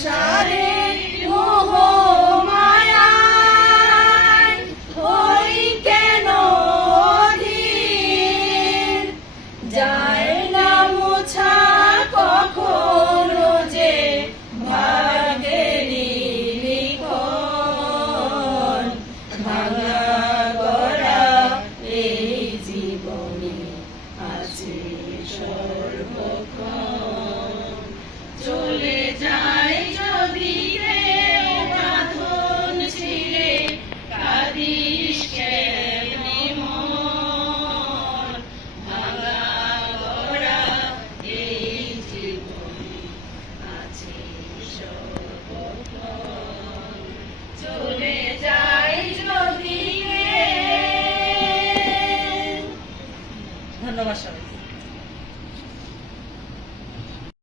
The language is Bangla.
সংসারে মোহ মায়ায় হই কেন অধীর, যায় না মোছা কখনো যে ভাগেরই লিখন। ভাঙা গড়া এই জীবনে আছে সর্বক্ষণ, চলে যায় যদি রে বাঁধন ছিঁড়ে, কাঁদিস কেমনি মন। ভাঙা গড়া এই জীবনে আছে সর্বক্ষণ, চলে যায় যদি রে। ধন্যবাদ সবাই।